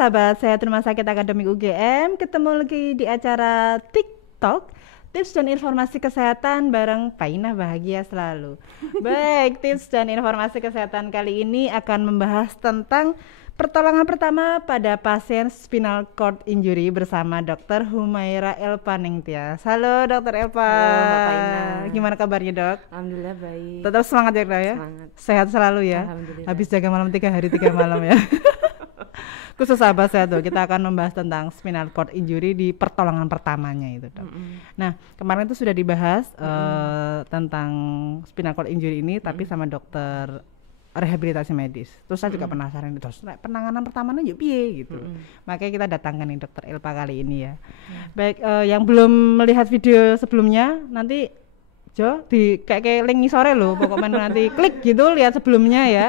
sahabat sehat Rumah Sakit Akademik UGM, ketemu lagi di acara TikTok, tips dan informasi kesehatan bareng Painah Bahagia Selalu. Baik, tips dan informasi kesehatan kali ini akan membahas tentang pertolongan pertama pada pasien spinal cord injury bersama Dr. Humaira Elpa Ningtyas. Halo Dr. Elpa. Halo Mbak Painah. Gimana kabarnya dok? Alhamdulillah baik. Tetap semangat ya dok ya? Semangat. Sehat selalu ya? Alhamdulillah. Habis jaga malam 3 hari 3 malam ya? Khusus sahabat saya tuh, kita akan membahas tentang spinal cord injury di pertolongan pertamanya itu dok. Nah kemarin itu sudah dibahas tentang spinal cord injury ini, tapi sama dokter rehabilitasi medis. Terus saya juga penasaran, terus penanganan pertamanya yuk piye gitu. Makanya kita datangkan nih dokter Elpa kali ini ya. Baik, yang belum melihat video sebelumnya nanti Jo di kayak link sore loh, pokoknya nanti klik gitu lihat sebelumnya ya.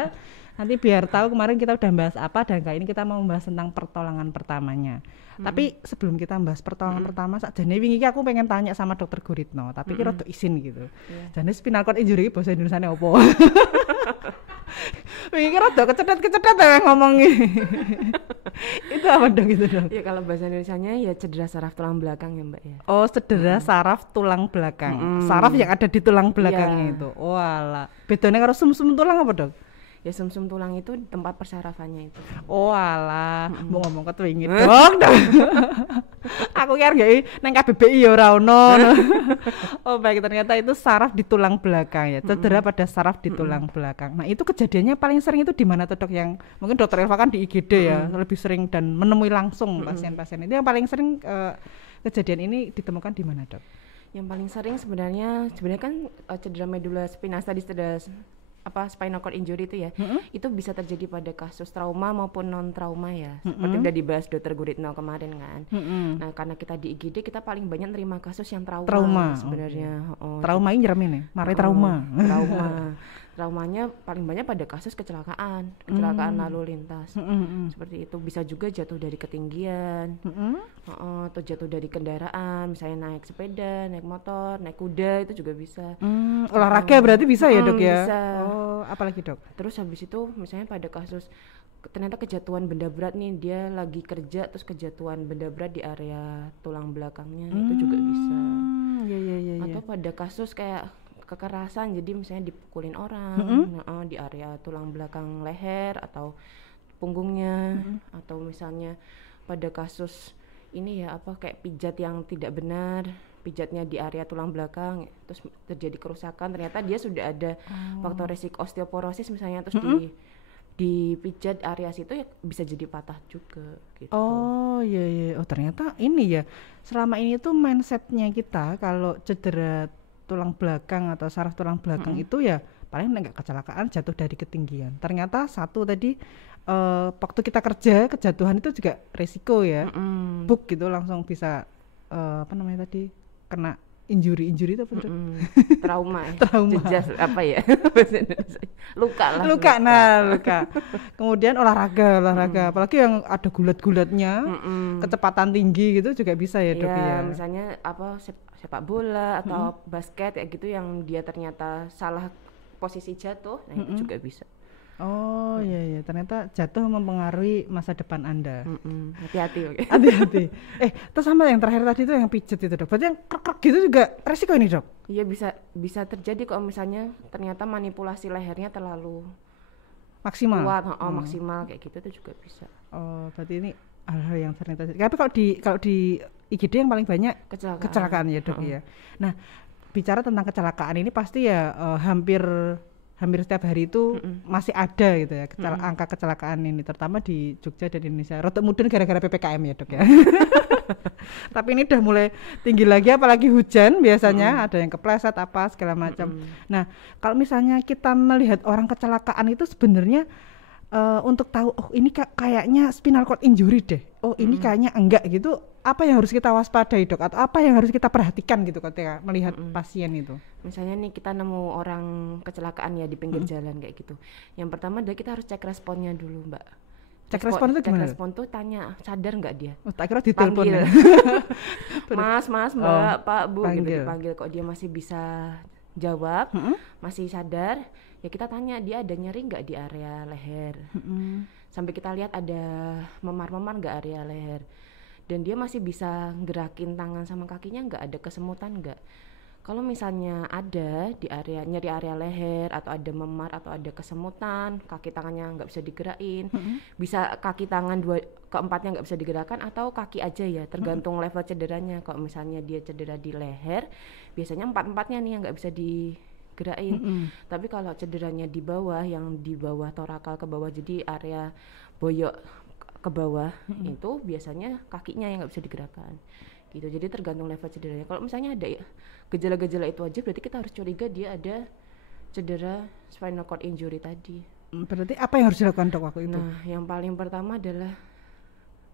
Nanti biar tahu kemarin kita udah bahas apa, dan kali ini kita mau membahas tentang pertolongan pertamanya. Tapi sebelum kita bahas pertolongan pertama, sakjane wingi iki aku pengen tanya sama dokter Guritno, tapi kira rada isin gitu. Jane spinal cord injury bahasa Indonesiane opo? Wingi kira rada kecedet-kecedet ya ngomongnya. Itu apa dok itu dok? Ya kalau bahasa Indonesianya ya cedera saraf tulang belakang ya Mbak ya. Oh cedera saraf tulang belakang. Saraf yang ada di tulang belakangnya itu. Oh alah. Bedanya karo sum-sum tulang apa dok? Ya sumsum tulang itu tempat persarafannya itu. Oh alah, mau ngomong ketuingit dong. Aku kira nggak neng KBBI ya ora ono. Oh baik, ternyata itu saraf di tulang belakang ya, cedera pada saraf di tulang belakang. Nah itu kejadiannya paling sering itu di mana tuh dok? Yang mungkin dokter Elva kan di IGD ya, lebih sering dan menemui langsung pasien-pasien itu. Yang paling sering kejadian ini ditemukan di mana dok? Yang paling sering sebenarnya kan cedera medula spinalis tadi, cedera spinal cord injury itu ya, itu bisa terjadi pada kasus trauma maupun non trauma ya, seperti udah dibahas dokter Guritno kemarin kan. Nah karena kita di IGD kita paling banyak nerima kasus yang trauma sebenarnya. Trauma ini nyerem ini, mari trauma. Traumanya paling banyak pada kasus kecelakaan lalu lintas, seperti itu. Bisa juga jatuh dari ketinggian, atau jatuh dari kendaraan, misalnya naik sepeda, naik motor, naik kuda, itu juga bisa. Olahraga berarti bisa ya dok ya? Bisa. Oh apalagi dok? Terus habis itu misalnya pada kasus ternyata kejatuhan benda berat nih, dia lagi kerja terus kejatuhan benda berat di area tulang belakangnya, itu juga bisa. Atau pada kasus kayak kekerasan, jadi misalnya dipukulin orang di area tulang belakang leher atau punggungnya, atau misalnya pada kasus ini ya kayak pijat yang tidak benar, pijatnya di area tulang belakang terus terjadi kerusakan, ternyata dia sudah ada faktor resiko osteoporosis misalnya, terus dipijat area situ ya bisa jadi patah juga gitu. Oh iya. Oh ternyata ini ya, selama ini tuh mindsetnya kita kalau cedera tulang belakang atau saraf tulang belakang itu ya paling enggak kecelakaan, jatuh dari ketinggian. Ternyata satu tadi waktu kita kerja kejatuhan itu juga resiko ya. Buk gitu langsung bisa tadi kena injury itu apa tuh? Trauma. Trauma. Jejas luka. Kemudian olahraga apalagi yang ada gulat-gulatnya, kecepatan tinggi gitu juga bisa ya dok ya. Misalnya sepak bola atau basket kayak gitu yang dia ternyata salah posisi jatuh, nah itu juga bisa. Oh iya, ternyata jatuh mempengaruhi masa depan Anda. Hati-hati. Okay. Hati-hati. Terus sama yang terakhir tadi itu yang pijet itu dok. Berarti yang krek gitu juga resiko ini dok? Iya bisa terjadi kalau misalnya ternyata manipulasi lehernya terlalu maksimal. Kuat, maksimal kayak gitu itu juga bisa. Oh berarti ini hal-hal yang sering terjadi. Tapi kalau di IGD yang paling banyak kecelakaan ya dok ya. Nah bicara tentang kecelakaan ini pasti ya hampir setiap hari itu masih ada gitu ya angka kecelakaan ini, terutama di Jogja dan Indonesia. Rotok mudun gara-gara PPKM ya dok ya. Tapi ini udah mulai tinggi lagi, apalagi hujan biasanya ada yang kepleset apa segala macam. Nah kalau misalnya kita melihat orang kecelakaan itu sebenarnya untuk tahu ini kayaknya spinal cord injury deh, ini kayaknya enggak gitu, apa yang harus kita waspadai dok, atau apa yang harus kita perhatikan gitu ketika melihat pasien itu? Misalnya nih kita nemu orang kecelakaan ya di pinggir jalan kayak gitu, yang pertama adalah kita harus cek responnya dulu mbak. Cek respon itu gimana? Cek respon tuh tanya sadar nggak dia? Tak kira ditelepon ya. Mas mbak, pak bu panggil. gitu dipanggil, kok dia masih bisa jawab, masih sadar, ya kita tanya dia ada nyeri nggak di area leher. Sampai kita lihat ada memar-memar nggak area leher. Dan dia masih bisa gerakin tangan sama kakinya nggak, ada kesemutan nggak. Kalau misalnya ada di area nyeri area leher atau ada memar atau ada kesemutan, kaki tangannya nggak bisa digerakin, bisa kaki tangan keempatnya nggak bisa digerakkan atau kaki aja ya, tergantung level cederanya. Kalau misalnya dia cedera di leher, biasanya empat-empatnya nih yang nggak bisa digerakin. Tapi kalau cederanya di bawah, yang di bawah torakal ke bawah, jadi area boyok ke bawah, itu biasanya kakinya yang nggak bisa digerakkan. Gitu. Jadi tergantung level cederanya. Kalau misalnya ada gejala-gejala itu aja, berarti kita harus curiga dia ada cedera spinal cord injury tadi. Berarti apa yang harus dilakukan dok waktu itu? Nah, yang paling pertama adalah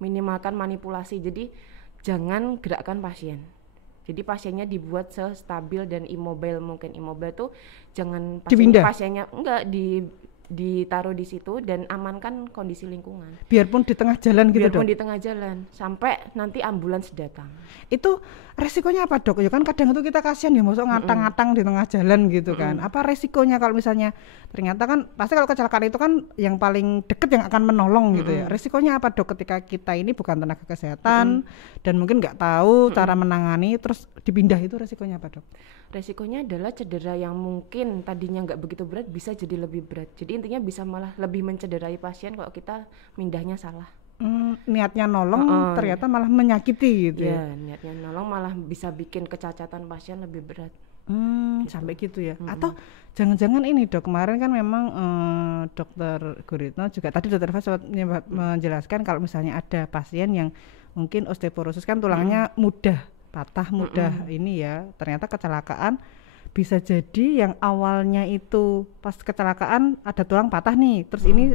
minimalkan manipulasi. Jadi jangan gerakkan pasien. Jadi pasiennya dibuat sestabil dan immobile mungkin. Immobile tuh jangan pasiennya enggak ditaruh di situ dan amankan kondisi lingkungan. Biarpun di tengah jalan gitu dok? Biarpun di tengah jalan, sampai nanti ambulans datang. Itu resikonya apa dok? Ya kan kadang itu kita kasihan ya, masuk ngatang-ngatang di tengah jalan gitu kan. Apa resikonya kalau misalnya ternyata kan, pasti kalau kecelakaan itu kan yang paling deket yang akan menolong gitu ya. Resikonya apa dok ketika kita ini bukan tenaga kesehatan dan mungkin nggak tahu cara menangani, terus dipindah, itu resikonya apa dok? Resikonya adalah cedera yang mungkin tadinya nggak begitu berat bisa jadi lebih berat. Jadi intinya bisa malah lebih mencederai pasien kalau kita mindahnya salah. Niatnya nolong ternyata malah menyakiti gitu ya. Niatnya nolong malah bisa bikin kecacatan pasien lebih berat. Gitu. Sampai gitu ya. Atau jangan-jangan ini dok, kemarin kan memang dokter Guritno juga tadi dokter Fas menjelaskan kalau misalnya ada pasien yang mungkin osteoporosis kan tulangnya mudah patah, mudah ini ya, ternyata kecelakaan bisa jadi yang awalnya itu pas kecelakaan ada tulang patah nih, terus ini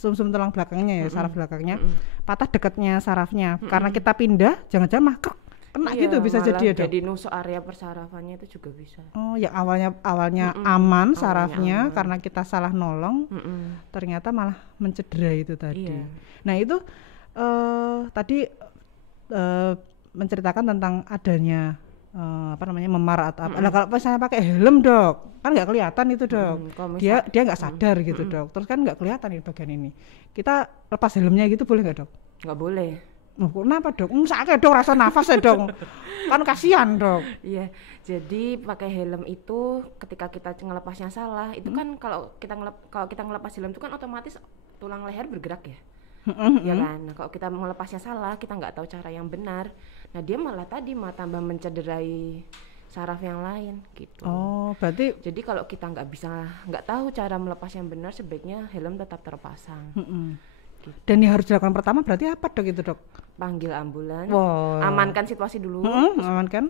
sumsum tulang belakangnya ya, saraf belakangnya patah dekatnya sarafnya, karena kita pindah jangan-jangan mah kena gitu, bisa jadi ya dok? Jadi nusuk area persarafannya itu juga bisa. Oh ya, awalnya aman sarafnya aman. Karena kita salah nolong, ternyata malah mencederai itu tadi. Nah itu tadi menceritakan tentang adanya memar atau apa. Nah, kalau misalnya pakai helm dok, kan nggak kelihatan itu dok. Dia nggak sadar gitu dok. Terus kan nggak kelihatan di bagian ini. Kita lepas helmnya gitu boleh nggak dok? Nggak boleh. Kenapa dok? Sakit dok, rasa nafas ya dok. Kan kasihan dok. Iya. Jadi pakai helm itu ketika kita ngelepasnya salah, itu kan kalau kita ngelepas helm itu kan otomatis tulang leher bergerak ya. Ya kan, nah kalau kita melepasnya salah, kita nggak tahu cara yang benar, nah dia malah tambah mencederai saraf yang lain gitu. Oh, berarti jadi kalau kita nggak tahu cara melepas yang benar, sebaiknya helm tetap terpasang. Gitu. Dan yang harus dilakukan pertama berarti apa dok itu dok? Panggil ambulans, amankan situasi dulu,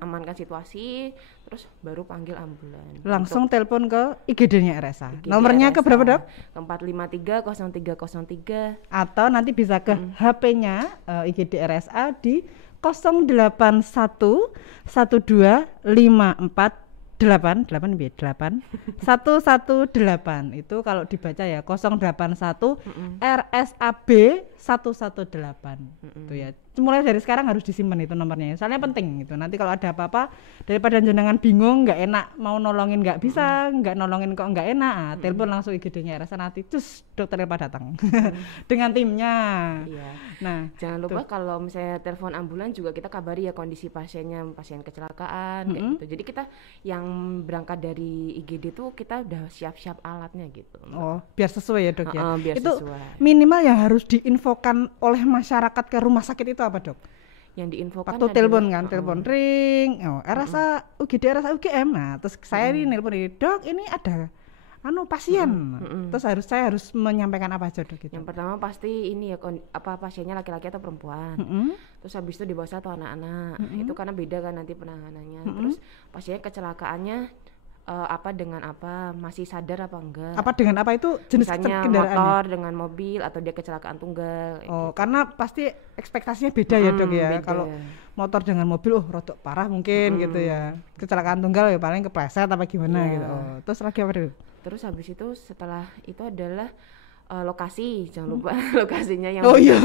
amankan situasi, terus baru panggil ambulans. Langsung telepon ke IGD-nya RSA. Nomornya ke berapa dok? Ke 453 0303. Atau nanti bisa ke HP-nya IGD RSA di 081 1254 8 118 itu kalau dibaca ya 081 RSAB 118 itu ya. Mulai dari sekarang harus disimpan itu nomornya, soalnya penting gitu. Nanti kalau ada apa-apa, daripada jenengan bingung, nggak enak mau nolongin nggak bisa, nggak nolongin kok nggak enak, telepon langsung IGD-nya RSA, nanti terus dokter Elpa datang dengan timnya. Iya. Nah, jangan lupa kalau misalnya telepon ambulans juga kita kabari ya kondisi pasien kecelakaan kayak gitu. Jadi kita yang berangkat dari IGD tuh kita udah siap-siap alatnya gitu. Oh, biar sesuai ya dok ya. Biar itu sesuai. Minimal yang harus diinfokan oleh masyarakat ke rumah sakit itu apa dok? Yang diinfokan waktu telepon kan, telepon ring, RSA UGD RSA UGM. Nah, terus saya ini nelpon dok, ini ada pasien. Terus saya harus menyampaikan apa aja dok gitu. Yang pertama pasti ini ya pasiennya laki-laki atau perempuan. Terus habis itu dewasa atau anak-anak. Itu karena beda kan nanti penanganannya. Terus pasiennya kecelakaannya dengan apa, masih sadar apa enggak, apa dengan apa itu jenis misalnya motor dengan mobil atau dia kecelakaan tunggal. Gitu. Karena pasti ekspektasinya beda ya dok ya. Kalau motor dengan mobil rodok parah mungkin gitu ya, kecelakaan tunggal ya paling kepleset apa gimana gitu. Terus lagi apa dok? Terus habis itu setelah itu adalah lokasi, jangan lupa lokasinya yang oh iya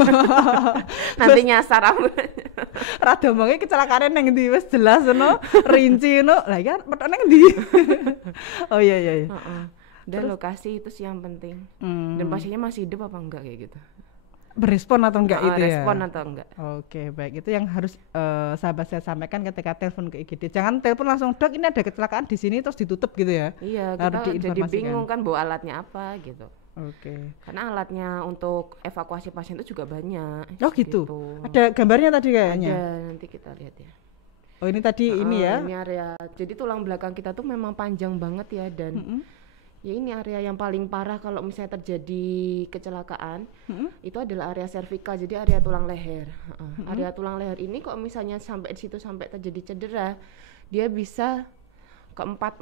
nanti nyasar rambutnya. Rada mengke kecelakaane nang ndi wis jelas ngono, rinci ngono. Lah kan metone nang ndi? Oh iya. Dan lokasi itu sih yang penting. Dan pasiennya masih hidup apa enggak kayak gitu. Berespon atau enggak itu ya? Respon atau enggak. Oke, baik. Itu yang harus sahabat saya sampaikan ketika telepon ke IGD. Jangan telepon langsung, "Dok, ini ada kecelakaan di sini," terus ditutup gitu ya. Iya, kita jadi bingung kan bawa alatnya apa gitu. Oke. Karena alatnya untuk evakuasi pasien itu juga banyak. Oh gitu. Ada gambarnya tadi kayaknya. Ada, nanti kita lihat ya. Oh ini tadi ini ya. Ini area. Jadi tulang belakang kita tuh memang panjang banget ya dan ya ini area yang paling parah kalau misalnya terjadi kecelakaan. Itu adalah area servikal, jadi area tulang leher. Area tulang leher ini kok misalnya sampai di situ sampai terjadi cedera, dia bisa keempat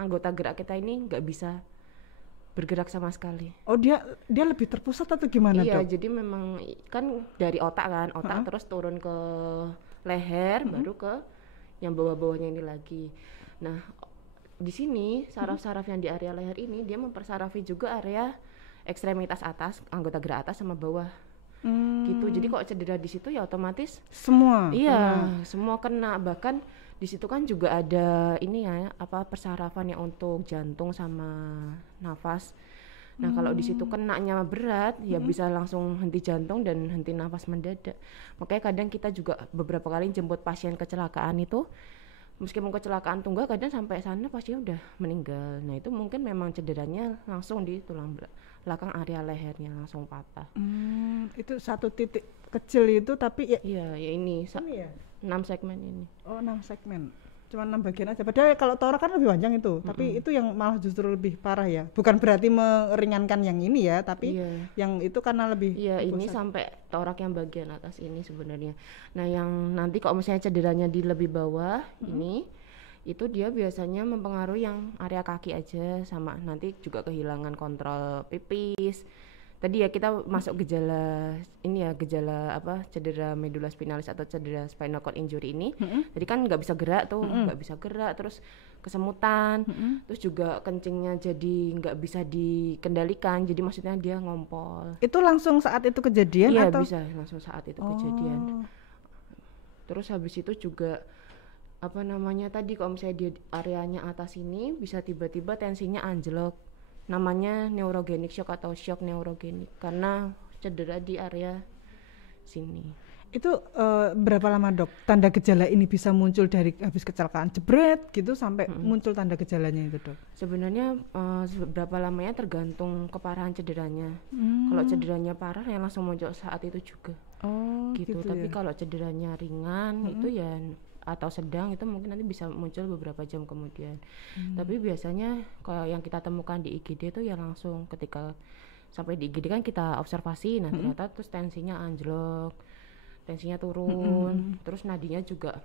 anggota gerak kita ini nggak bisa bergerak sama sekali. Oh dia lebih terpusat atau gimana iya, Dok? jadi memang kan dari otak kan, terus turun ke leher, baru ke yang bawah-bawahnya ini lagi. Nah di sini saraf-saraf yang di area leher ini dia mempersarafi juga area ekstremitas atas, anggota gerak atas sama bawah. Gitu. Jadi kok cedera di situ ya otomatis semua. Iya, semua kena. Bahkan di situ kan juga ada ini ya, persarafan yang untuk jantung sama nafas. Nah, kalau di situ kenanya berat, ya bisa langsung henti jantung dan henti nafas mendadak. Makanya kadang kita juga beberapa kali jemput pasien kecelakaan itu, meskipun kecelakaan tunggal kadang sampai sana pasien udah meninggal. Nah, itu mungkin memang cederanya langsung di tulang belakang area lehernya langsung patah. Itu satu titik kecil itu tapi ya ini ya 6 segmen ini. Oh 6 segmen, cuma 6 bagian aja. Padahal kalau torak kan lebih panjang itu, tapi itu yang malah justru lebih parah ya. Bukan berarti meringankan yang ini ya, tapi yang itu karena lebih. Iya ini sampai torak yang bagian atas ini sebenarnya. Nah yang nanti kalau misalnya cederanya di lebih bawah ini, itu dia biasanya mempengaruhi yang area kaki aja, sama nanti juga kehilangan kontrol pipis. Tadi ya kita masuk gejala ini ya, gejala cedera medula spinalis atau cedera spinal cord injury ini. Jadi kan nggak bisa gerak tuh, nggak bisa gerak, terus kesemutan, terus juga kencingnya jadi nggak bisa dikendalikan, jadi maksudnya dia ngompol. Itu langsung saat itu kejadian atau? Iya bisa langsung saat itu kejadian. Terus habis itu juga tadi kalau misalnya dia areanya atas ini bisa tiba-tiba tensinya anjlok. Namanya neurogenic shock atau shock neurogenik karena cedera di area sini. Itu berapa lama Dok tanda gejala ini bisa muncul dari habis kecelakaan jebret gitu sampai muncul tanda gejalanya itu Dok? Sebenarnya berapa lamanya tergantung keparahan cederanya. Kalau cederanya parah ya langsung muncul saat itu juga. Gitu. Tapi kalau cederanya ringan itu ya atau sedang itu mungkin nanti bisa muncul beberapa jam kemudian. Tapi biasanya kalau yang kita temukan di IGD itu ya langsung ketika sampai di IGD kan kita observasi, nah ternyata terus tensinya anjlok, tensinya turun, terus nadinya juga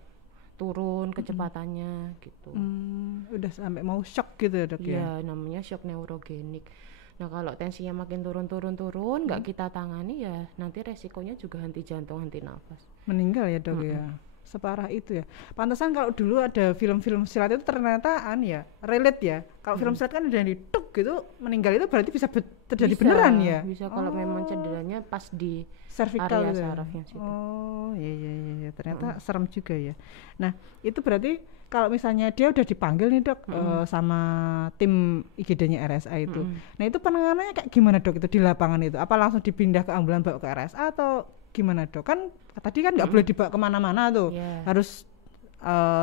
turun kecepatannya gitu. Udah sampai mau shock gitu ya Dok ya? Iya namanya shock neurogenik. Nah kalau tensinya makin turun nggak kita tangani ya nanti resikonya juga henti jantung, henti nafas. Meninggal ya Dok ya? Separah itu ya. Pantesan kalau dulu ada film-film silat itu ternyata relate ya. Kalau film silat kan udah dituk gitu, meninggal itu berarti bisa terjadi beneran ya. Bisa kalau memang cederanya pas di cervical area sarafnya situ. Oh, iya. Ternyata serem juga ya. Nah, itu berarti kalau misalnya dia udah dipanggil nih Dok sama tim IGD-nya RSA itu. Nah, itu penanganannya kayak gimana Dok itu di lapangan itu? Apa langsung dipindah ke ambulan bawa ke RSA atau gimana Dok? Kan tadi kan nggak boleh dibawa kemana-mana tuh, harus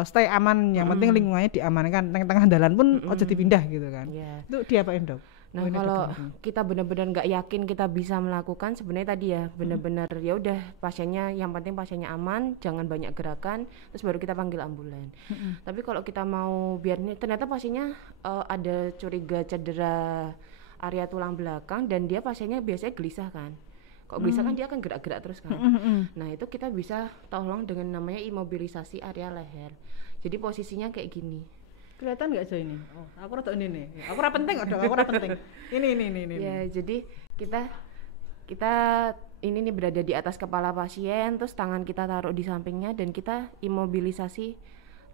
stay aman, yang penting lingkungannya diamankan, tengah-tengah jalan pun ojo dipindah gitu kan. Itu diapain Dok? Nah kalau kita benar-benar nggak yakin kita bisa melakukan, sebenarnya tadi ya benar-benar ya udah pasiennya, yang penting pasiennya aman, jangan banyak gerakan, terus baru kita panggil ambulan. Tapi kalau kita mau biar ternyata pasiennya ada curiga cedera area tulang belakang dan dia pasiennya biasanya gelisah kan. Kok gelisah kan dia akan gerak-gerak terus kan. Nah itu kita bisa tolong dengan namanya imobilisasi area leher. Jadi posisinya kayak gini. Kelihatan nggak ini? Oh, aku rada ini nih. Aku ora penting kok, aku ora penting. Ini. Ya, jadi kita ini nih berada di atas kepala pasien, terus tangan kita taruh di sampingnya dan kita imobilisasi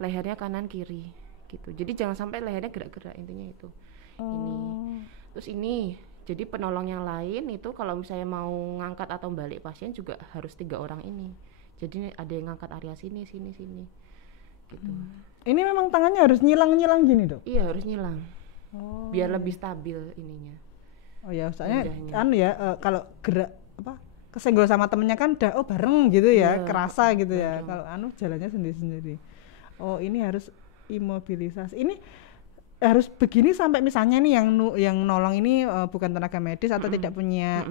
lehernya kanan kiri gitu. Jadi jangan sampai lehernya gerak-gerak, intinya itu. Ini. Terus ini Jadi penolong yang lain itu kalau misalnya mau ngangkat atau balik pasien juga harus 3 orang ini. Jadi ada yang ngangkat area sini gitu. Ini memang tangannya harus nyilang gini dok? Iya harus nyilang. Biar lebih stabil ininya. Oh ya, soalnya kalau gerak kesenggol sama temennya kan udah bareng gitu ya, kerasa gitu ya. Kalau jalannya sendiri-sendiri. Oh ini harus imobilisasi. Ini harus begini sampai misalnya nih yang nolong ini bukan tenaga medis atau tidak punya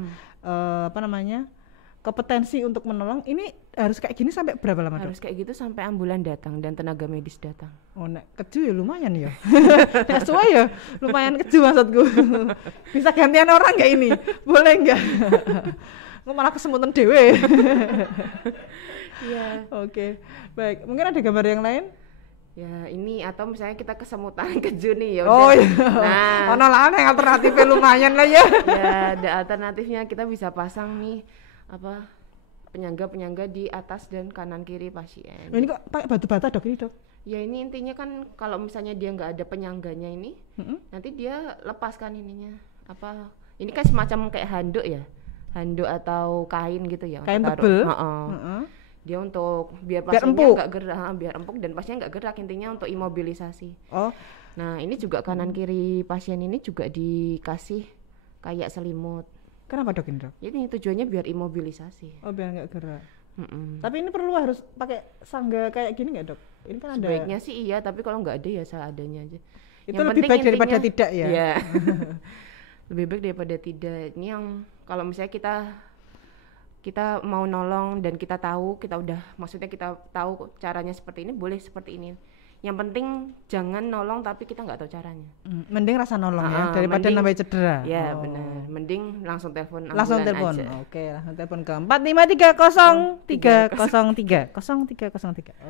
kompetensi untuk menolong, ini harus kayak gini sampai berapa lama? Harus kayak gitu sampai ambulan datang dan tenaga medis datang. Oh nek keju ya lumayan ya. Nek suwe ya lumayan keju maksudku. Bisa gantian orang nggak ini? Boleh nggak? Nggak malah kesemutan dewe. Iya. Oke, baik. Mungkin ada gambar yang lain? Ya ini atau misalnya kita kesemutan keju nih ya. Oh iya. Nah, ono lah yang alternatifnya lumayan lah ya. Ya ada alternatifnya, kita bisa pasang nih penyangga di atas dan kanan kiri pasien. Ini kok pakai batu bata dok ini dok? Ya ini intinya kan kalau misalnya dia nggak ada penyangganya ini, nanti dia lepaskan ininya Ini kan semacam kayak handuk atau kain gitu ya. Kain tebel. Dia untuk biar pasiennya nggak gerak, biar empuk dan pasiennya nggak gerak, intinya untuk imobilisasi. Nah ini juga kanan kiri pasien ini juga dikasih kayak selimut. Kenapa dok ini dok? Ini tujuannya biar imobilisasi. Oh biar nggak gerak. Tapi ini perlu harus pakai sangga kayak gini nggak dok? Ini kan ada. Sebaiknya sih iya, tapi kalau nggak ada ya seadanya aja. Itu yang lebih baik daripada tidak ya? Iya. Lebih baik daripada tidak. Ini yang kalau misalnya kita mau nolong dan kita tahu caranya seperti ini, boleh seperti ini. Yang penting jangan nolong tapi kita nggak tahu caranya. Mending rasa nolong ya daripada nambah cedera. Ya benar. Mending langsung telepon ambulan. Langsung telepon. Aja. Oke, langsung telepon ke 4530303.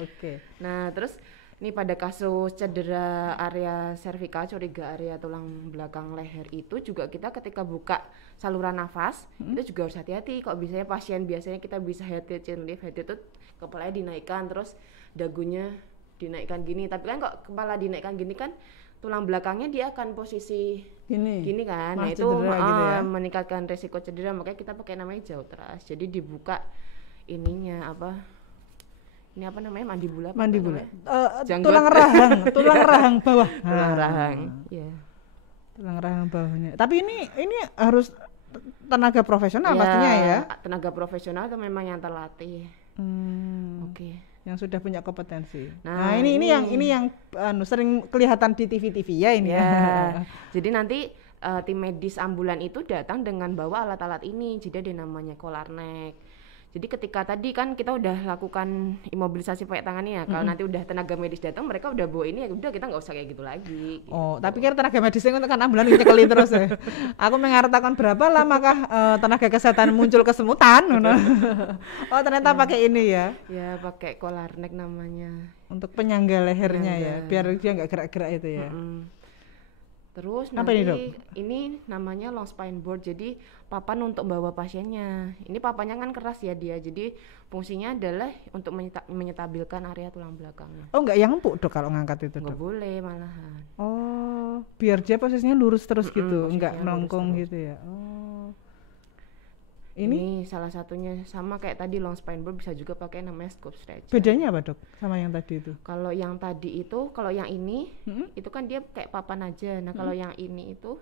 Oke. Nah terus ini pada kasus cedera area servikal, curiga area tulang belakang leher itu juga kita ketika buka saluran nafas itu juga harus hati-hati. Kok biasanya kita bisa head chin lift, head itu kepalanya dinaikkan terus dagunya dinaikkan gini, tapi kan kok kepala dinaikkan gini kan tulang belakangnya dia akan posisi gini kan, nah itu gitu ya? Meningkatkan resiko cedera, makanya kita pakai namanya jauh teras. Jadi dibuka ininya ini apa namanya, mandibula. Tulang rahang bawah. Tulang rahang, ya. Tulang rahang bawahnya. Tapi ini harus tenaga profesional ya, pastinya ya. Tenaga profesional atau memang yang terlatih. Oke. Yang sudah punya kompetensi. Nah, ini yang sering kelihatan di TV ya ini ya. Jadi nanti tim medis ambulan itu datang dengan bawa alat-alat ini. Jadi ada namanya collar neck. Jadi ketika tadi kan kita udah lakukan imobilisasi pakai tangan ya. Kalau nanti udah tenaga medis datang, mereka udah bawa ini, ya udah kita nggak usah kayak gitu lagi. Gitu. Oh, tapi kira tenaga medis itu kan ambulan nyekelin terus ya. Aku mengatakan berapa lamakah tenaga kesehatan muncul kesemutan? Oh ternyata pakai ini ya? Ya pakai collar neck namanya. Untuk penyangga lehernya ya, biar dia nggak gerak-gerak itu ya. Terus nanti ini namanya long spine board, jadi papan untuk bawa pasiennya. Ini papannya kan keras ya dia, jadi fungsinya adalah untuk menyetabilkan area tulang belakangnya. Oh nggak yang empuk dok kalau ngangkat itu dok? Nggak boleh malahan. Oh biar dia posisinya lurus terus gitu, nggak melengkung gitu ya. Oh. Ini salah satunya sama kayak tadi long spine board, bisa juga pakai namanya scope stretcher. Bedanya apa dok sama yang tadi itu? Kalau yang tadi itu, kalau yang ini itu kan dia kayak papan aja. Nah kalau yang ini itu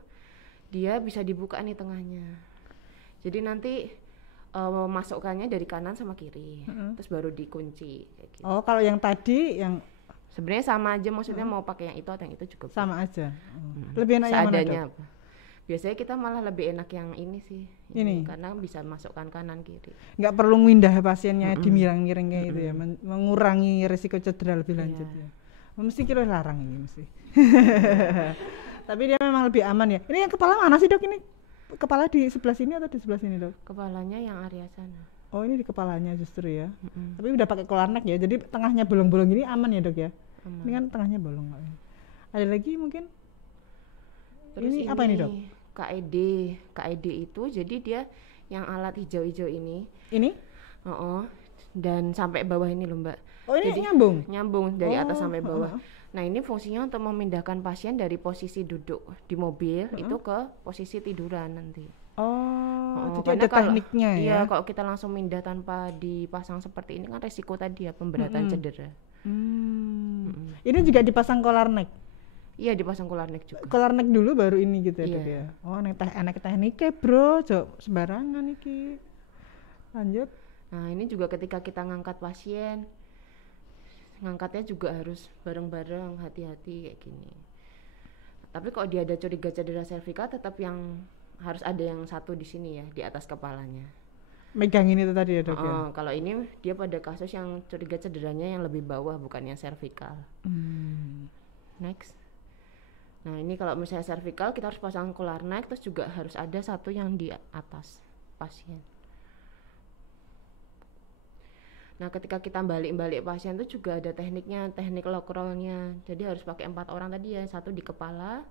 dia bisa dibuka nih tengahnya. Jadi nanti masukkannya dari kanan sama kiri, terus baru dikunci. Kayak gitu. Oh kalau yang tadi yang sebenarnya sama aja, maksudnya mau pakai yang itu atau yang itu juga sama aja. Lebih enak yang mana dok? Biasanya kita malah lebih enak yang ini sih. Ini karena bisa masukkan kanan kiri. Nggak perlu mindah pasiennya dimiring-miring kayak gitu ya, mengurangi risiko cedera lebih lanjut ya. Mesti kira larang ini mesti. Tapi dia memang lebih aman ya. Ini yang kepala mana sih dok ini? Kepala di sebelah sini atau di sebelah sini dok? Kepalanya yang area sana. Oh ini di kepalanya justru ya. Tapi udah pakai collar neck ya, jadi tengahnya bolong-bolong ini aman ya dok ya? Aman. Ini kan tengahnya bolong. Ada lagi mungkin? Terus ini apa ini dok? KED itu jadi dia yang alat hijau-hijau ini. Ini? Dan sampai bawah ini loh mbak. Oh ini jadi, nyambung? Nyambung dari atas sampai bawah. Nah ini fungsinya untuk memindahkan pasien dari posisi duduk di mobil itu ke posisi tiduran nanti. Jadi ada tekniknya ya? Iya, kalau kita langsung mindah tanpa dipasang seperti ini kan resiko tadi ya pemberatan cedera. Ini juga dipasang collar neck? Iya, dipasang collar neck juga. Collar neck dulu baru ini gitu ya, Dok ya? Oh, anak tekniknya bro, jok sembarangan iki. Lanjut. Nah ini juga ketika kita ngangkat pasien, ngangkatnya juga harus bareng-bareng, hati-hati kayak gini. Tapi kalau dia ada curiga cedera servikal, tetap yang harus ada yang satu di sini ya, di atas kepalanya. Megangin itu tadi ya, Dok ya? Kalau ini dia pada kasus yang curiga cederanya yang lebih bawah, bukan yang servikal. Next. Nah ini kalau misalnya servikal kita harus pasang collar neck, terus juga harus ada satu yang di atas pasien. Nah ketika kita balik pasien itu juga ada tekniknya, teknik lock roll-nya. Jadi harus pakai 4 orang tadi ya, satu di kepala.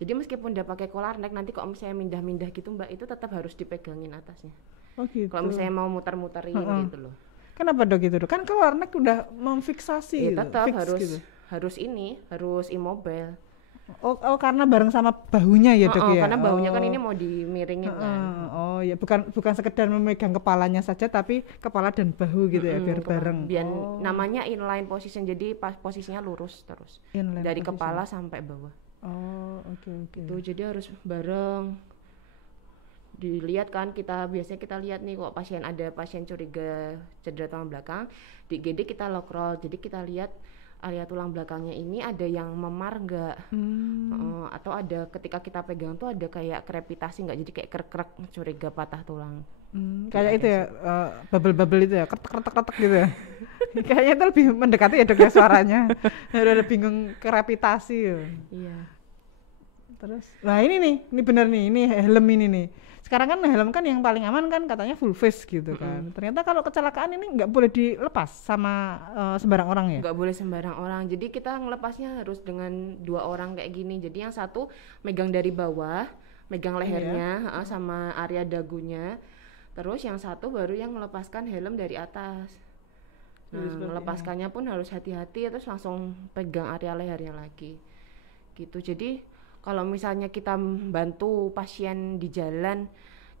Jadi meskipun dia pakai collar neck, nanti kalau misalnya mindah-mindah gitu Mbak, itu tetap harus dipegangin atasnya. Oh gitu. Kalau misalnya mau muter-muterin gitu loh. Kenapa Dok gitu Dok? Kan collar neck udah memfiksasi ya, tetap gitu. harus immobile. Oh karena bareng sama bahunya ya Dok ya? Karena bahunya kan ini mau dimiringin kan. Oh ya, bukan sekedar memegang kepalanya saja, tapi kepala dan bahu gitu ya, biar bareng. Biar namanya inline position, jadi posisinya lurus terus. Inline dari position. Kepala sampai bawah. Oh oke. Itu jadi harus bareng. Dilihat kan, biasanya kita lihat nih kok ada pasien curiga cedera tulang belakang, di IGD kita lock roll, jadi kita lihat area tulang belakangnya ini ada yang memar nggak, atau ada ketika kita pegang tuh ada kayak krepitasi nggak, jadi kayak krek-krek curiga patah tulang. Kayak itu ya, bubble itu ya, kretek gitu ya. Kayaknya itu lebih mendekati ya Dok ya suaranya. Udah bingung krepitasi ya. Iya. Terus, nah ini bener nih, ini helm ini nih. Sekarang kan helm kan yang paling aman kan katanya full face gitu kan. Ternyata kalau kecelakaan ini nggak boleh dilepas sama sembarang orang ya? Nggak boleh sembarang orang. Jadi kita ngelepasnya harus dengan 2 orang kayak gini. Jadi yang satu megang dari bawah, megang lehernya sama area dagunya. Terus yang satu baru yang melepaskan helm dari atas. Nah, melepaskannya pun harus hati-hati, terus langsung pegang area lehernya lagi. Gitu. Jadi kalau misalnya kita bantu pasien di jalan,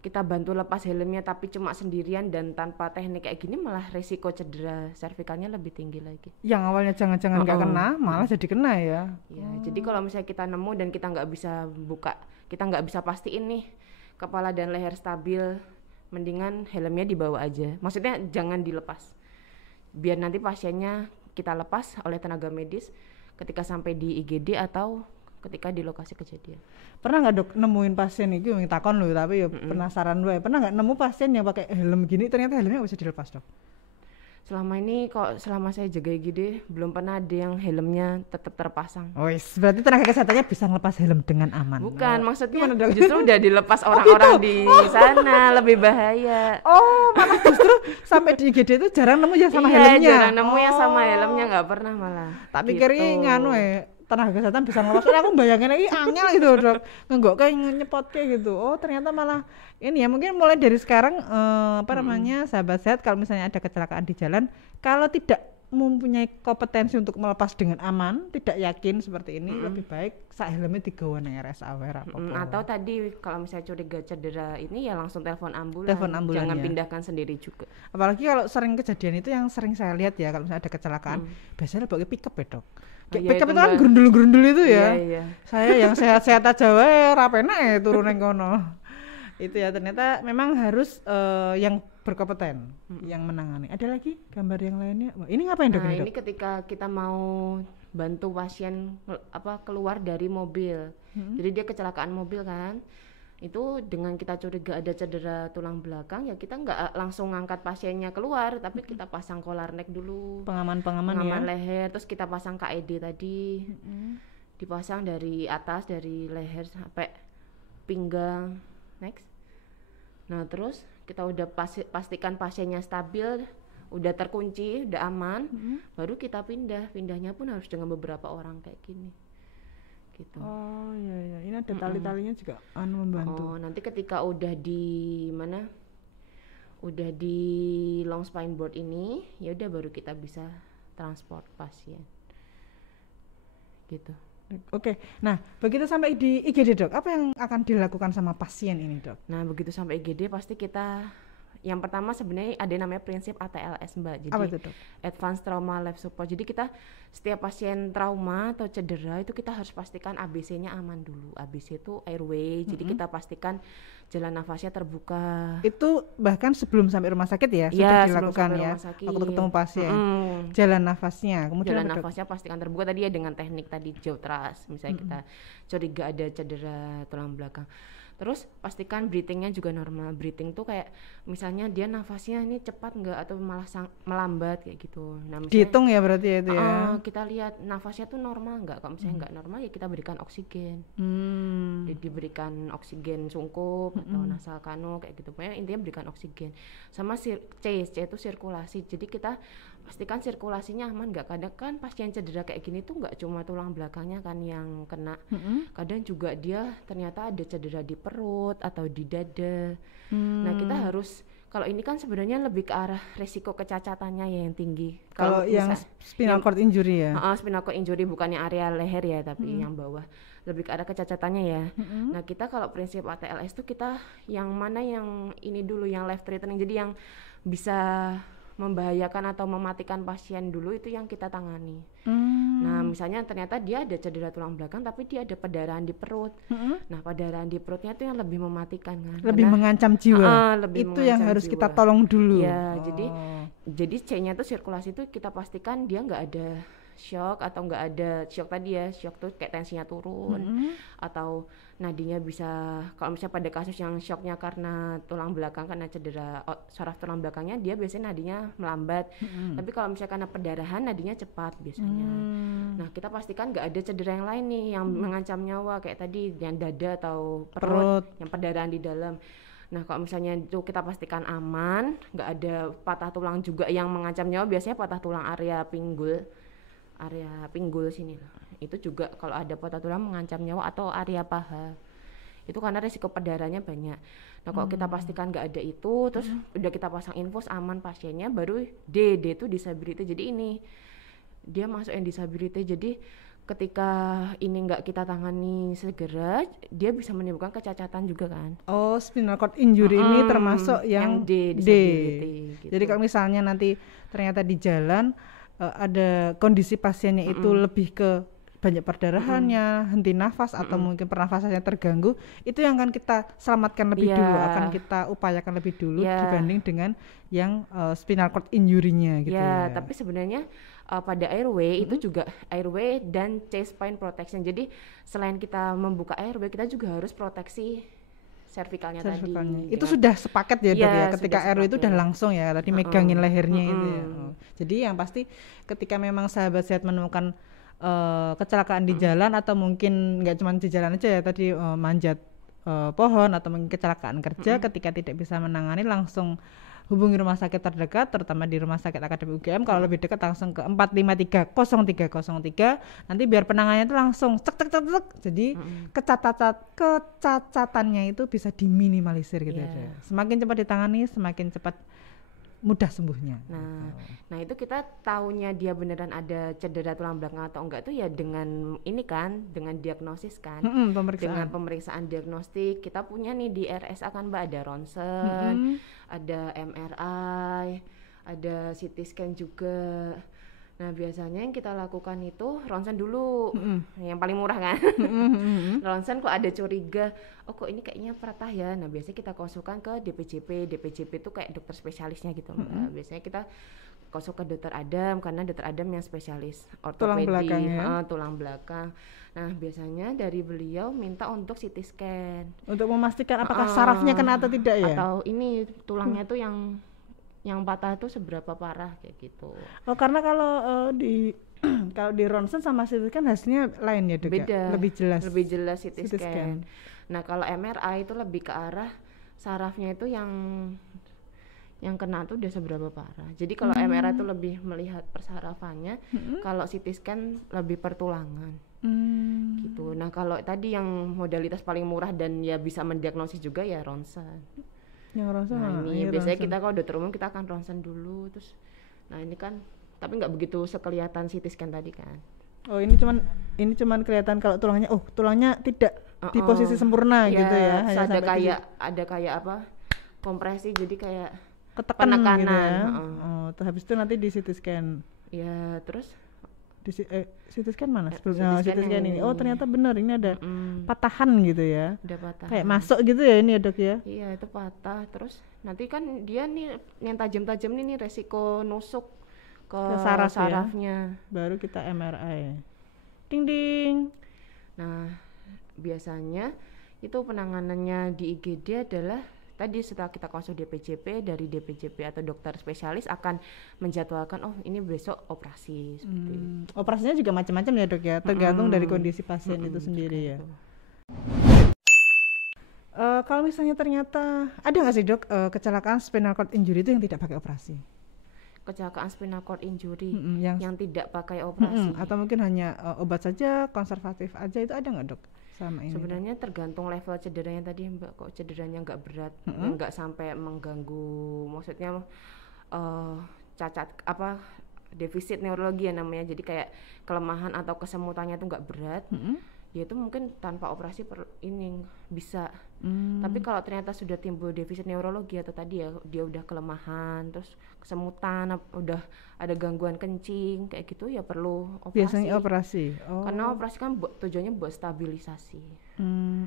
kita bantu lepas helmnya tapi cuma sendirian dan tanpa teknik kayak gini, malah resiko cedera servikalnya lebih tinggi lagi. Yang awalnya jangan-jangan nggak kena, malah jadi kena ya. Ya, jadi kalau misalnya kita nemu dan kita nggak bisa buka, kita nggak bisa pastiin nih kepala dan leher stabil, mendingan helmnya dibawa aja. Maksudnya jangan dilepas. Biar nanti pasiennya kita lepas oleh tenaga medis ketika sampai di IGD atau ketika di lokasi kejadian. Pernah nggak Dok nemuin pasien itu yang takon loh, tapi ya penasaran gue. Pernah nggak nemu pasien yang pakai helm gini ternyata helmnya nggak bisa dilepas Dok? Selama saya jaga IGD belum pernah ada yang helmnya tetap terpasang. Berarti tenaga kesehatannya bisa ngelepas helm dengan aman. Bukan, maksudnya justru udah dilepas orang-orang di sana, lebih bahaya. Malah justru sampai di IGD itu jarang nemu ya sama helmnya. Jarang nemu ya sama helmnya, nggak pernah malah. Tak pikirin nganu tenaga kesehatan bisa ngelepas. Aku bayangin lagi angel gitu Dok, nggak kayak nyepot kayak gitu. Ternyata malah ini ya, mungkin mulai dari sekarang sahabat sehat, kalau misalnya ada kecelakaan di jalan, kalau tidak mempunyai kompetensi untuk melepas dengan aman, tidak yakin seperti ini, lebih baik sak helmnya digawa nang RSA atau tadi kalau misalnya curiga cedera ini ya langsung telepon ambulan, jangan ya. Pindahkan sendiri juga. Apalagi kalau sering kejadian itu, yang sering saya lihat ya, kalau misalnya ada kecelakaan biasanya pakai pickup ya Dok. Pickup itu kan grundul-grundul itu ya. Iya. Saya yang sehat-sehat aja wae ra penak turun nang kono. Itu ya, ternyata memang harus yang berkompeten yang menangani. Ada lagi gambar yang lainnya? Ini ngapain Dok? Ini ketika kita mau bantu pasien keluar dari mobil. Jadi dia kecelakaan mobil kan. Itu dengan kita curiga ada cedera tulang belakang, ya kita nggak langsung ngangkat pasiennya keluar, tapi kita pasang collar neck dulu, pengaman ya? Leher, terus kita pasang KED tadi, dipasang dari atas, dari leher sampai pinggang. Next. Nah terus kita udah pastikan pasiennya stabil, udah terkunci, udah aman, baru kita pindahnya pun harus dengan beberapa orang kayak gini. Gitu. Iya. Ini ada tali-talinya juga membantu. Nanti ketika udah di long spine board ini, ya udah baru kita bisa transport pasien. gitu. Oke, nah begitu sampai di IGD dok, apa yang akan dilakukan sama pasien ini dok? Nah begitu sampai IGD pasti kita yang pertama sebenarnya ada namanya prinsip ATLS Mbak. Jadi apa itu, dok? Advanced Trauma Life Support. Jadi kita setiap pasien trauma atau cedera itu kita harus pastikan ABC-nya aman dulu. ABC itu airway. Jadi kita pastikan jalan nafasnya terbuka. Itu bahkan sebelum sampai rumah sakit ya, sudah dilakukan ya. Waktu ketemu pasien. Jalan nafasnya, kemudian jalan nafasnya pastikan terbuka tadi ya dengan teknik tadi jaw thrust. Misalnya kita curiga ada cedera tulang belakang. Terus pastikan breathingnya juga normal. Breathing tuh kayak misalnya dia nafasnya ini cepat nggak atau malah melambat kayak gitu. Nah, misalnya, dihitung ya berarti ya itu ya. Kita lihat nafasnya tuh normal nggak. Kalau misalnya nggak normal ya kita berikan oksigen. Diberikan oksigen sungkup atau nasal kano kayak gitu. Pokoknya intinya berikan oksigen. Sama C itu sirkulasi. Jadi kita pastikan sirkulasinya aman nggak. Kadang kan pasien cedera kayak gini tuh nggak cuma tulang belakangnya kan yang kena, kadang juga dia ternyata ada cedera di perut atau di dada. Nah kita harus, kalau ini kan sebenarnya lebih ke arah resiko kecacatannya ya yang tinggi. Kalau yang spinal cord injury ya? Spinal cord injury bukannya area leher ya, tapi yang bawah lebih ke arah kecacatannya ya. Nah kita kalau prinsip ATLS tuh kita yang mana yang ini dulu, yang life threatening, jadi yang bisa membahayakan atau mematikan pasien dulu itu yang kita tangani. Nah misalnya ternyata dia ada cedera tulang belakang tapi dia ada perdarahan di perut. Nah perdarahan di perutnya itu yang lebih mematikan kan. Lebih mengancam jiwa. Lebih itu yang harus kita tolong dulu. Ya jadi C-nya itu sirkulasi itu kita pastikan dia nggak ada shock atau nggak ada shock tadi ya, shock tuh kayak tensinya turun atau nadinya bisa, kalau misalnya pada kasus yang shocknya karena tulang belakang, karena cedera saraf tulang belakangnya dia biasanya nadinya melambat, tapi kalau misalnya karena perdarahan nadinya cepat biasanya. Nah kita pastikan nggak ada cedera yang lain nih yang mengancam nyawa kayak tadi yang dada atau perut. Yang perdarahan di dalam. Nah kalau misalnya itu kita pastikan aman, nggak ada patah tulang juga yang mengancam nyawa, biasanya patah tulang area pinggul sini lah. Itu juga kalau ada patah tulang mengancam nyawa atau area paha. Itu karena risiko perdarahannya banyak. Nah kalau kita pastikan nggak ada itu, terus udah kita pasang infus aman pasiennya, baru D itu disability. Jadi ini dia masuk yang disability. Jadi ketika ini nggak kita tangani segera, dia bisa menimbulkan kecacatan juga kan. Oh, spinal cord injury ini termasuk yang D. Gitu. Jadi kalau misalnya nanti ternyata di jalan ada kondisi pasiennya itu lebih ke banyak perdarahannya, henti nafas atau mungkin pernafasannya terganggu, itu yang akan kita selamatkan lebih dulu, akan kita upayakan lebih dulu dibanding dengan yang spinal cord injury-nya gitu ya. Tapi sebenarnya pada airway itu juga airway dan chest pain protection. Jadi selain kita membuka airway, kita juga harus proteksi cervicalnya tadi. Itu sudah sepaket ya dok ya, ketika airway itu udah langsung ya tadi megangin lehernya itu ya. Jadi yang pasti ketika memang sahabat sehat menemukan kecelakaan di jalan atau mungkin nggak cuma di jalan aja ya tadi, manjat pohon atau mungkin kecelakaan kerja, ketika tidak bisa menangani langsung hubungi rumah sakit terdekat, terutama di Rumah Sakit Akademi UGM. Kalau lebih dekat langsung ke 4530303, nanti biar penanganannya itu langsung cek. Jadi kecacatannya itu bisa diminimalisir gitu ya. Semakin cepat ditangani, semakin cepat mudah sembuhnya. Nah itu kita taunya dia beneran ada cedera tulang belakang atau enggak tuh ya dengan ini kan, dengan diagnosis kan, dengan pemeriksaan diagnostik. Kita punya nih di RSA kan Mbak, ada ronsen, ada MRI, ada CT scan juga. Nah biasanya yang kita lakukan itu ronsen dulu, yang paling murah kan. Ronsen kok ada curiga, oh kok ini kayaknya patah ya. Nah biasanya kita konsulkan ke DPJP itu kayak dokter spesialisnya gitu. Biasanya kita konsul ke dokter Adam, karena dokter Adam yang spesialis ortopedi, tulang belakang. Nah biasanya dari beliau minta untuk CT scan untuk memastikan apakah sarafnya kena atau tidak ya, atau ini tulangnya tuh yang patah itu seberapa parah kayak gitu. Oh karena kalau kalau di ronsen sama CT scan hasilnya lain ya dok? Beda, lebih jelas CT scan. Nah kalau MRI itu lebih ke arah sarafnya itu yang kena tuh udah seberapa parah. Jadi kalau MRI itu lebih melihat persarafannya, kalau CT scan lebih pertulangan. Gitu. Nah kalau tadi yang modalitas paling murah dan ya bisa mendiagnosis juga ya ronsen. Nah ini biasanya kita kalau dokter umum kita akan ronsen dulu, terus nah ini kan tapi nggak begitu sekelihatan CT scan tadi kan. Oh, ini cuman kelihatan kalau tulangnya tidak di posisi sempurna ya, gitu ya. Hanya ada kayak apa? Kompresi, jadi kayak ketekan penekanan gitu ya. Terus habis itu nanti di CT scan. Ya, terus di CT scan mana? Sebelumnya CT scan ini. Oh, ternyata benar ini ada patahan gitu ya. Ada patahan. Kayak masuk gitu ya ini ya, Dok ya. Iya, itu patah. Terus nanti kan dia nih yang tajam-tajam nih resiko nusuk ke sarafnya. Ya? Baru kita MRI. Ding ding. Nah, biasanya itu penanganannya di IGD adalah tadi setelah kita konsul DPJP, dari DPJP atau dokter spesialis akan menjadwalkan ini besok operasi seperti itu. Operasinya juga macam-macam ya, Dok ya, tergantung dari kondisi pasien itu sendiri ya. Kalau misalnya ternyata ada nggak sih, Dok, kecelakaan spinal cord injury itu yang tidak pakai operasi? Kecelakaan spinal cord injury yang tidak pakai operasi atau mungkin hanya obat saja, konservatif aja, itu ada nggak, Dok? Sebenarnya tergantung level cederanya tadi, Mbak. Kok cederanya nggak berat, nggak sampai mengganggu, maksudnya cacat apa defisit neurologi ya namanya, jadi kayak kelemahan atau kesemutannya itu nggak berat, ya itu mungkin tanpa operasi ini bisa. Tapi kalau ternyata sudah timbul defisit neurologi atau tadi ya dia udah kelemahan, terus kesemutan, udah ada gangguan kencing kayak gitu, ya perlu operasi. Biasanya operasi. Karena operasi kan tujuannya buat stabilisasi.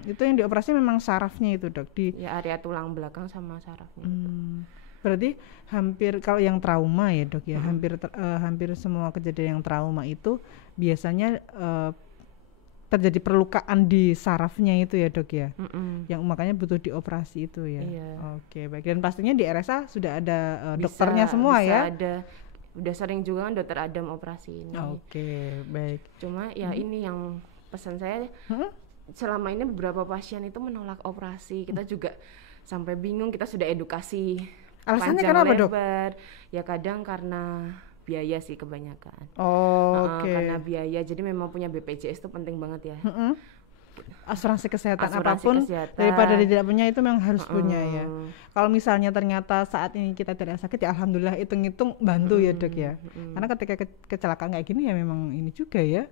Itu yang dioperasi memang sarafnya itu, Dok, di ya area tulang belakang sama sarafnya. Berarti hampir kalau yang trauma ya, Dok ya, hampir semua kejadian yang trauma itu biasanya terjadi perlukaan di sarafnya itu ya, Dok ya, yang makanya butuh dioperasi itu ya. Oke, baik. Dan pastinya di RSA sudah ada dokternya semua ya. Ada, udah sering juga kan dokter Adam operasi ini. Oke, baik. Cuma ya ini yang pesan saya, selama ini beberapa pasien itu menolak operasi, kita juga sampai bingung, kita sudah edukasi. Alasannya kenapa, Dok? Ya kadang karena biaya sih kebanyakan. Karena biaya, jadi memang punya BPJS itu penting banget ya. Asuransi kesehatan apapun daripada tidak punya itu memang harus punya ya. Kalau misalnya ternyata saat ini kita tidak sakit, ya alhamdulillah, hitung-hitung bantu ya, Dok ya. Karena ketika kecelakaan kayak gini ya memang ini juga ya.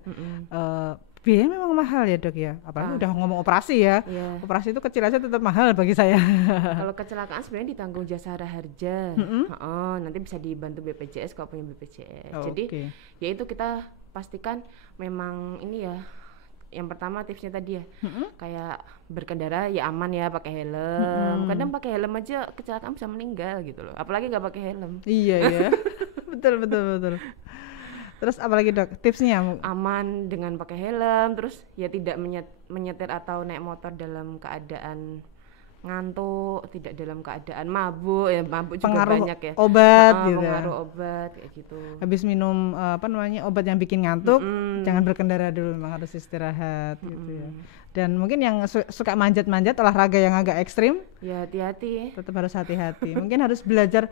Biaya memang mahal ya, Dok ya. Apalagi udah ngomong operasi ya. Operasi itu kecil aja tetap mahal bagi saya. Kalau kecelakaan sebenarnya ditanggung Jasara Harja. Nanti bisa dibantu BPJS kalau punya BPJS. Jadi ya itu kita pastikan memang ini ya. Yang pertama tipsnya tadi ya, kayak berkendara ya aman ya, pakai helm. Kadang pakai helm aja kecelakaan bisa meninggal gitu loh. Apalagi nggak pakai helm. Iya ya. betul. Terus apalagi, Dok, tipsnya? Aman dengan pakai helm, terus ya tidak menyetir atau naik motor dalam keadaan ngantuk, tidak dalam keadaan mabuk. Ya mabuk juga pengaruh banyak ya. Obat gitu. Pengaruh obat kayak gitu. Habis minum obat yang bikin ngantuk, jangan berkendara dulu, memang harus istirahat gitu ya. Dan mungkin yang suka manjat-manjat, olahraga yang agak ekstrim, ya hati-hati. Tetap harus hati-hati. Mungkin harus belajar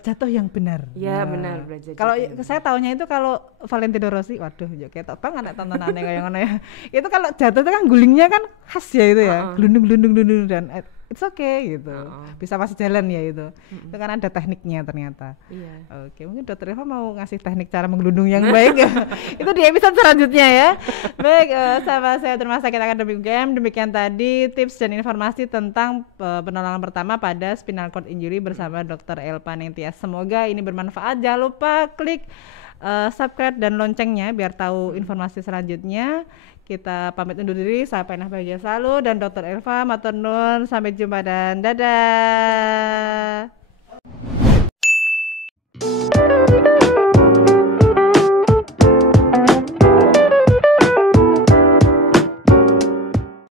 jatuh yang benar. Ya benar, belajar. Kalau saya taunya itu kalau Valentino Rossi, waduh, yo ketok banget tontonannya kayak ngono ya. Itu kalau jatuh itu kan gulingnya kan khas ya itu ya, glundung dan it's okay gitu. Bisa masih jalan ya itu. Itu kan ada tekniknya ternyata. Iya. Oke, mungkin Dokter Eva mau ngasih teknik cara menggelundung yang baik. Itu di episode selanjutnya ya. Baik, sahabat saya Rumah Sakit Akademik UGM, demikian tadi tips dan informasi tentang penolongan pertama pada spinal cord injury bersama Dr. Elpa Nengtyas. Semoga ini bermanfaat. Jangan lupa klik subscribe dan loncengnya biar tahu informasi selanjutnya. Kita pamit undur diri, saya Penah Bahagia selalu dan Dr. Elva matur nuwun, sampai jumpa dan dadah.